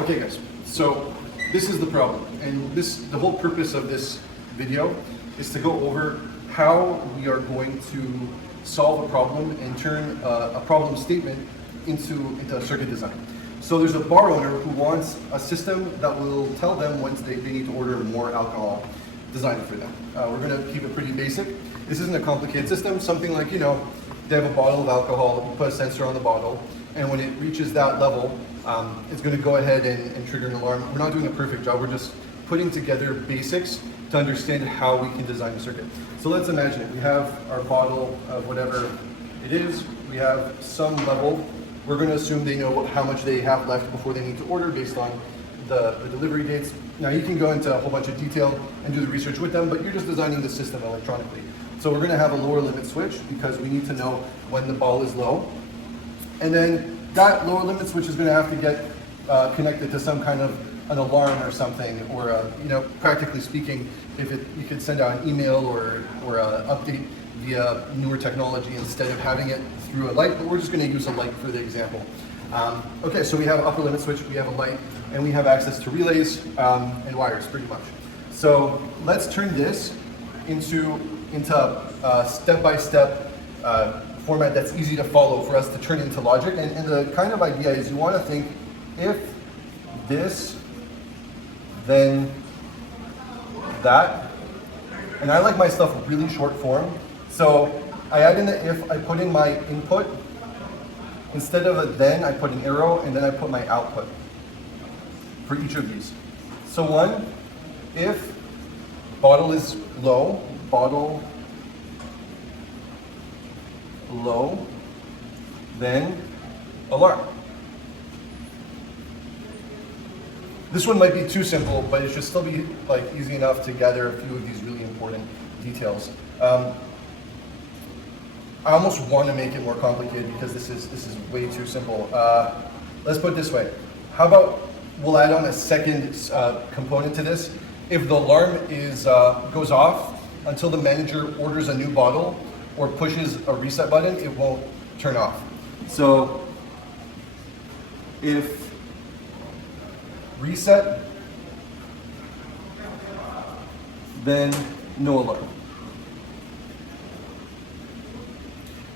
Okay guys, so this is the problem, and the whole purpose of this video is to go over how we are going to solve a problem and turn a problem statement into a circuit design. So there's a bar owner who wants a system that will tell them when they need to order more alcohol designed for them. We're going to keep it pretty basic. This isn't a complicated system, something like, they have a bottle of alcohol, you put a sensor on the bottle, and when it reaches that level, it's going to go ahead and trigger an alarm. We're not doing a perfect job, we're just putting together basics to understand how we can design a circuit. So let's imagine it. We have our bottle of whatever it is, we have some level. We're going to assume they know how much they have left before they need to order based on the delivery dates. Now you can go into a whole bunch of detail and do the research with them, but you're just designing the system electronically. So we're going to have a lower limit switch because we need to know when the ball is low. And then that lower limit switch is going to have to get connected to some kind of an alarm or something, or practically speaking, you could send out an email or an update via newer technology instead of having it through a light, but we're just going to use a light for the example. Okay, so we have an upper limit switch, we have a light, and we have access to relays and wires pretty much. So let's turn this into a step-by-step format that's easy to follow for us to turn into logic. And the kind of idea is you want to think, if this, then that. And I like my stuff really short form. So I add in the if, I put in my input. Instead of a then, I put an arrow, and then I put my output for each of these. So one, if bottle is low, bottle low, then alarm. This one might be too simple, but it should still be easy enough to gather a few of these really important details. I almost want to make it more complicated because this is way too simple. Let's put it this way. How about we'll add on a second component to this. If the alarm goes off until the manager orders a new bottle or pushes a reset button, it won't turn off. So if reset, then no alarm.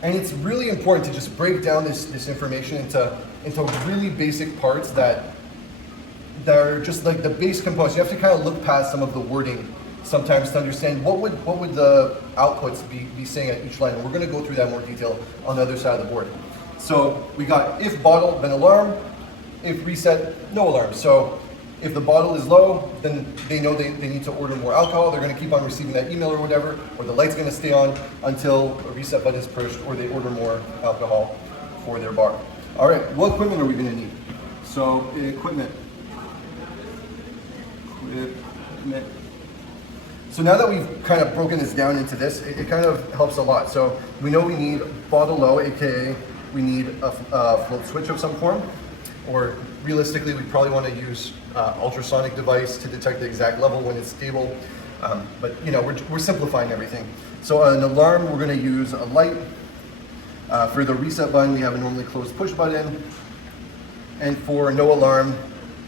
And it's really important to just break down this information into really basic parts that are just like the base components. You have to kind of look past some of the wording sometimes to understand what would the outputs be saying at each line. And we're going to go through that in more detail on the other side of the board. So we got if bottle, then alarm. If reset, no alarm. So if the bottle is low, then they know they need to order more alcohol. They're going to keep on receiving that email or whatever, or the light's going to stay on until a reset button is pushed or they order more alcohol for their bar. All right, what equipment are we going to need? So equipment. So now that we've kind of broken this down into this, it kind of helps a lot. So we know we need bottle low, aka we need a float switch of some form, or realistically, we probably want to use ultrasonic device to detect the exact level when it's stable. But we're simplifying everything. So an alarm, we're going to use a light. For the reset button, we have a normally closed push button. And for no alarm,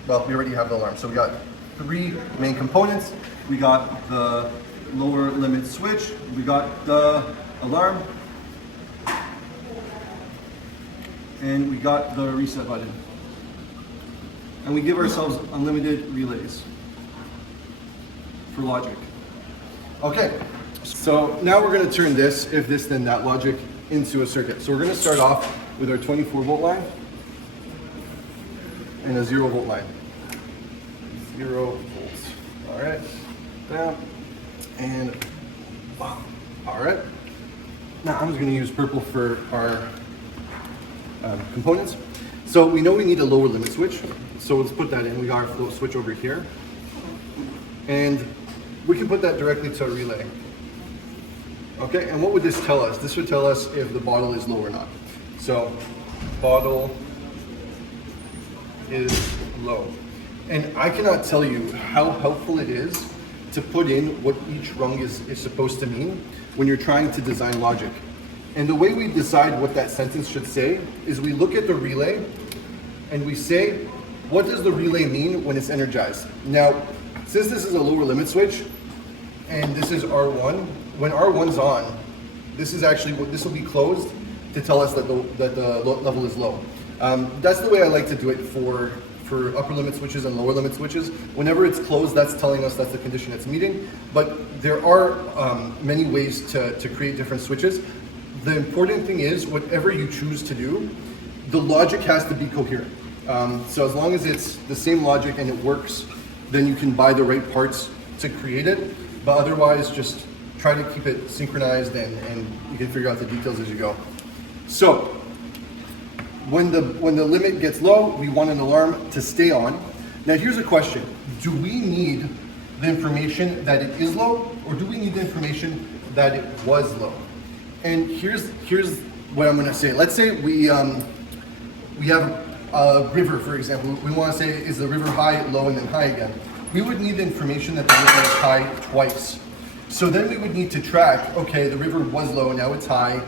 well, we already have the alarm. So we got three main components. We got the lower limit switch. We got the alarm. And we got the reset button. And we give ourselves unlimited relays for logic. Okay, so now we're going to turn this, if this then that logic, into a circuit. So we're going to start off with our 24-volt line and a 0-volt line. 0 volts. All right, down and bam. All right. Now I'm just going to use purple for our components. So we know we need a lower limit switch. So let's put that in. We got our float switch over here. And we can put that directly to a relay. Okay, and what would this tell us? This would tell us if the bottle is low or not. So bottle is low. And I cannot tell you how helpful it is to put in what each rung is supposed to mean when you're trying to design logic. And the way we decide what that sentence should say is we look at the relay and we say, what does the relay mean when it's energized? Now, since this is a lower limit switch, and this is R1, when R1's on, this will be closed to tell us that the level is low. That's the way I like to do it for upper limit switches and lower limit switches. Whenever it's closed, that's telling us that's the condition it's meeting. But there are many ways to create different switches. The important thing is, whatever you choose to do, the logic has to be coherent. So as long as it's the same logic and it works, then you can buy the right parts to create it. But otherwise, just try to keep it synchronized and you can figure out the details as you go. So when the limit gets low, we want an alarm to stay on. Now here's a question. Do we need the information that it is low, or do we need the information that it was low? And here's what I'm gonna say. Let's say we have a river, for example. We wanna say, is the river high, low, and then high again? We would need the information that the river is high twice. So then we would need to track, okay, the river was low and now it's high,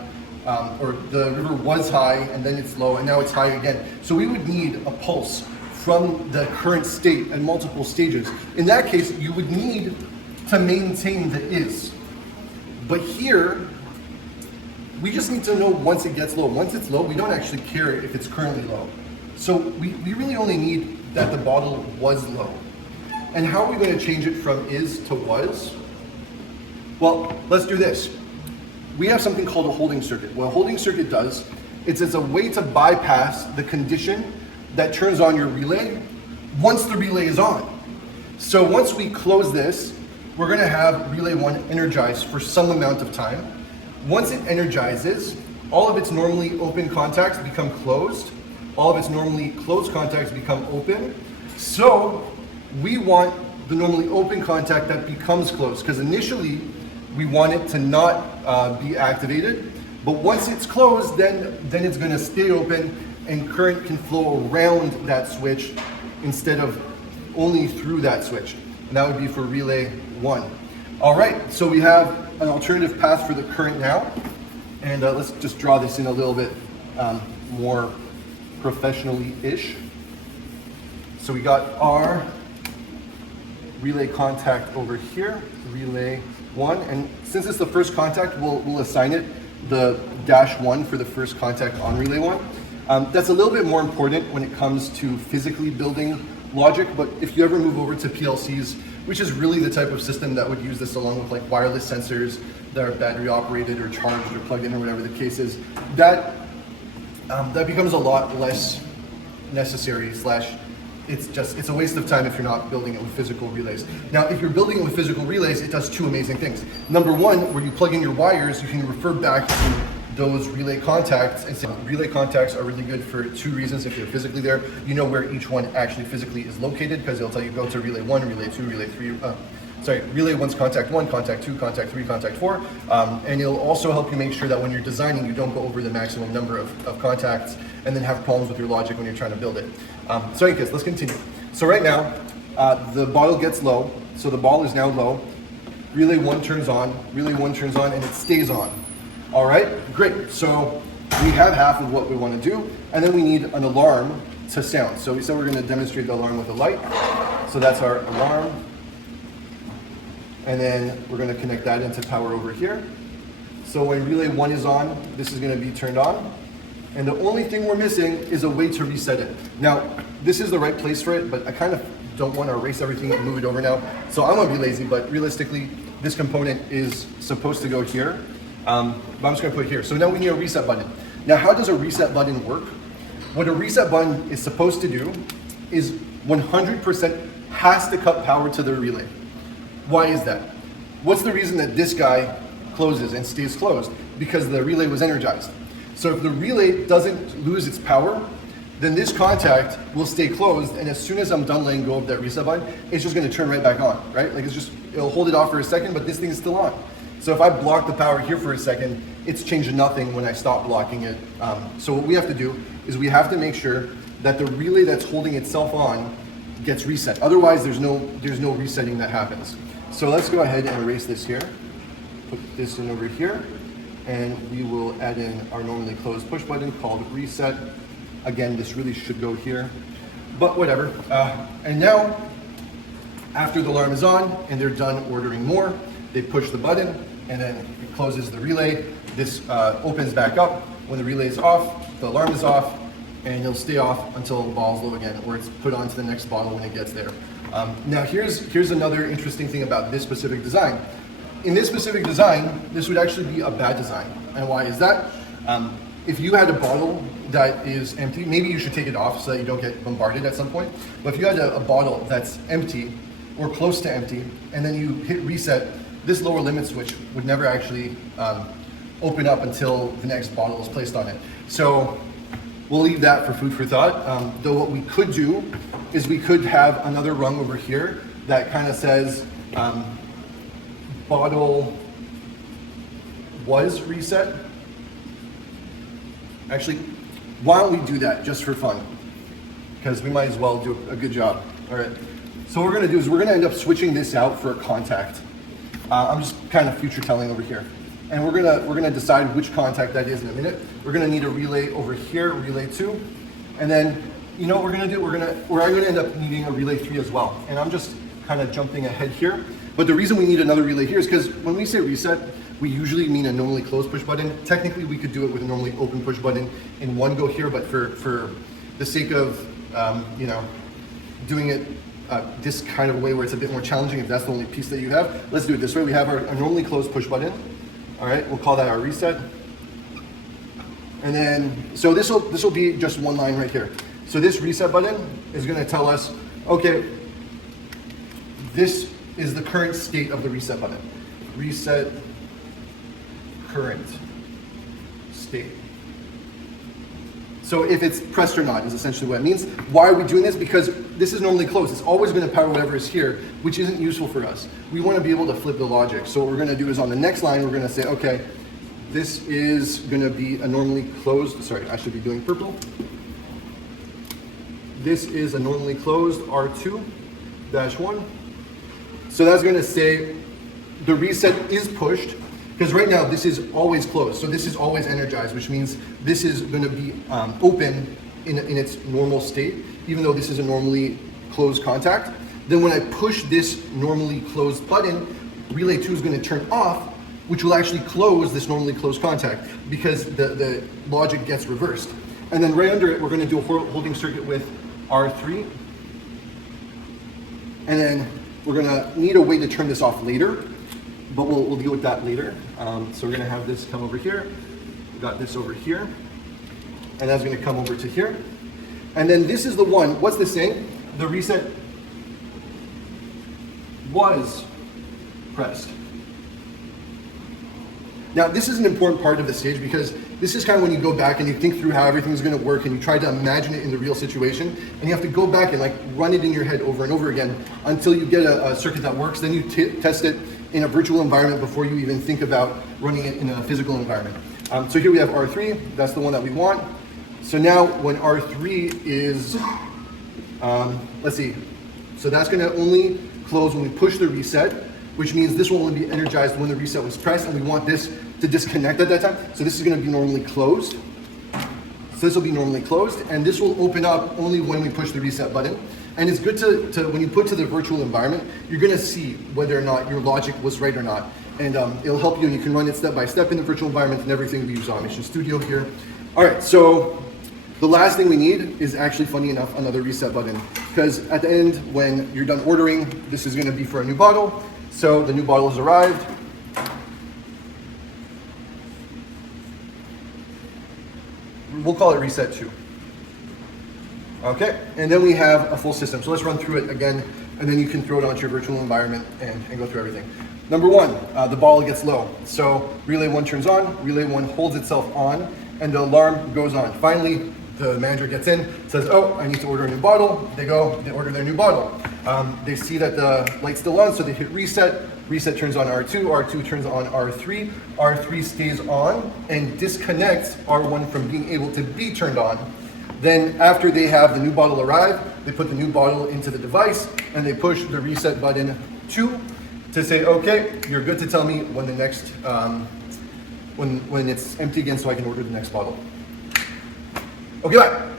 or the river was high and then it's low and now it's high again. So we would need a pulse from the current state and multiple stages. In that case, you would need to maintain the is. But here, we just need to know once it gets low. Once it's low, we don't actually care if it's currently low. So we really only need that the bottle was low. And how are we going to change it from is to was? Well, let's do this. We have something called a holding circuit. What a holding circuit does, it's a way to bypass the condition that turns on your relay once the relay is on. So once we close this, we're going to have relay 1 energized for some amount of time. Once it energizes, all of its normally open contacts become closed. All of its normally closed contacts become open. So we want the normally open contact that becomes closed, because initially we want it to not be activated, but once it's closed, then it's going to stay open and current can flow around that switch instead of only through that switch. And that would be for relay 1. All right, so we have an alternative path for the current now, and let's just draw this in a little bit more professionally-ish. So we got our relay contact over here, relay 1, and since it's the first contact, we'll assign it the -1 for the first contact on relay 1. That's a little bit more important when it comes to physically building logic, but if you ever move over to PLCs, which is really the type of system that would use this along with like wireless sensors that are battery operated or charged or plugged in or whatever the case is, that becomes a lot less necessary / it's a waste of time if you're not building it with physical relays. Now, if you're building it with physical relays, it does 2 amazing things. Number 1, where you plug in your wires, you can refer back to those relay contacts and say relay contacts are really good for 2 reasons. If you're physically there, you know where each one actually physically is located, because it'll tell you go to relay 1, relay 2, relay 3, relay 1's contact 1, contact 2, contact 3, contact 4, and it'll also help you make sure that when you're designing, you don't go over the maximum number of contacts and then have problems with your logic when you're trying to build it. So anyways, let's continue. So right now, the bottle gets low, so the ball is now low. Relay 1 turns on, and it stays on. All right, great. So we have half of what we want to do, and then we need an alarm to sound. So we said we're going to demonstrate the alarm with a light. So that's our alarm. And then we're going to connect that into power over here. So when relay 1 is on, this is going to be turned on. And the only thing we're missing is a way to reset it. Now, this is the right place for it, but I kind of don't want to erase everything and move it over now. So I'm going to be lazy, but realistically, this component is supposed to go here. But I'm just going to put it here. So now we need a reset button. Now, how does a reset button work? What a reset button is supposed to do is 100% has to cut power to the relay. Why is that? What's the reason that this guy closes and stays closed? Because the relay was energized. So if the relay doesn't lose its power, then this contact will stay closed, and as soon as I'm done letting go of that reset button, it's just going to turn right back on, right? Like it'll hold it off for a second, but this thing is still on. So if I block the power here for a second, it's changed nothing when I stop blocking it. So what we have to do is we have to make sure that the relay that's holding itself on gets reset. Otherwise, there's no resetting that happens. So let's go ahead and erase this here. Put this in over here, and we will add in our normally closed push button called reset. Again, this really should go here. but whatever. And now, after the alarm is on and they're done ordering more, they push the button and then it closes the relay. This opens back up. When the relay is off, the alarm is off, and it'll stay off until the ball's low again, or it's put onto the next bottle when it gets there. Now here's another interesting thing about this specific design. In this specific design, this would actually be a bad design. And why is that? If you had a bottle that is empty, maybe you should take it off so that you don't get bombarded at some point. But if you had a bottle that's empty or close to empty, and then you hit reset, this lower limit switch would never actually open up until the next bottle is placed on it. So we'll leave that for food for thought. Though what we could do is we could have another rung over here that kind of says bottle was reset. Actually, why don't we do that just for fun? Because we might as well do a good job. All right. So what we're gonna do is we're gonna end up switching this out for a contact. I'm just kind of future telling over here. And we're gonna decide which contact that is in a minute. We're gonna need a relay over here, relay 2. And then, you know what we're gonna do? We're gonna end up needing a relay 3 as well. And I'm just kind of jumping ahead here. But the reason we need another relay here is because when we say reset, we usually mean a normally closed push button. Technically, we could do it with a normally open push button in one go here, but for the sake of, you know, doing it this kind of way where it's a bit more challenging, if that's the only piece that you have, let's do it this way. We have our normally closed push button. All right, we'll call that our reset. And then, so this will be just one line right here. So this reset button is gonna tell us, okay, this is the current state of the reset button. Reset current state. So if it's pressed or not is essentially what it means. Why are we doing this? Because this is normally closed. It's always going to power whatever is here, which isn't useful for us. We want to be able to flip the logic. So what we're going to do is on the next line, we're going to say, okay, this is going to be a normally closed, sorry, I should be doing purple. This is a normally closed R2-1. So that's going to say the reset is pushed, because right now this is always closed. So this is always energized, which means this is going to be open in its normal state, even though this is a normally closed contact. Then when I push this normally closed button, relay 2 is going to turn off, which will actually close this normally closed contact because the logic gets reversed. And then right under it, we're going to do a holding circuit with R3. And then we're going to need a way to turn this off later, but we'll deal with that later. So we're going to have this come over here. We got this over here. And that's going to come over to here. And then this is the one, what's this saying? The reset was pressed. Now this is an important part of the stage because this is kind of when you go back and you think through how everything's going to work and you try to imagine it in the real situation, and you have to go back and like run it in your head over and over again until you get a circuit that works. Then you test it in a virtual environment before you even think about running it in a physical environment. So here we have R3, that's the one that we want. So now when R3 is, let's see, so that's going to only close when we push the reset, which means this will only be energized when the reset was pressed, and we want this to disconnect at that time. So this is going to be normally closed. So this will be normally closed, and this will open up only when we push the reset button. And it's good to when you put to the virtual environment, you're going to see whether or not your logic was right or not. And it'll help you, and you can run it step by step in the virtual environment and everything. We use Automation Studio here. All right, so the last thing we need is actually, funny enough, another reset button. Because at the end, when you're done ordering, this is going to be for a new bottle. So the new bottle has arrived. We'll call it reset 2. Okay, and then we have a full system. So let's run through it again, and then you can throw it onto your virtual environment and go through everything. Number 1, the bottle gets low. So relay 1 turns on, relay 1 holds itself on, and the alarm goes on. Finally, the manager gets in, says, oh, I need to order a new bottle. They go, they order their new bottle. They see that the light's still on, so they hit reset. Reset turns on R2, R2 turns on R3, R3 stays on and disconnects R1 from being able to be turned on. Then after they have the new bottle arrive, they put the new bottle into the device and they push the reset button 2 to say, okay, you're good to tell me when the next, when it's empty again so I can order the next bottle. Okay, bye.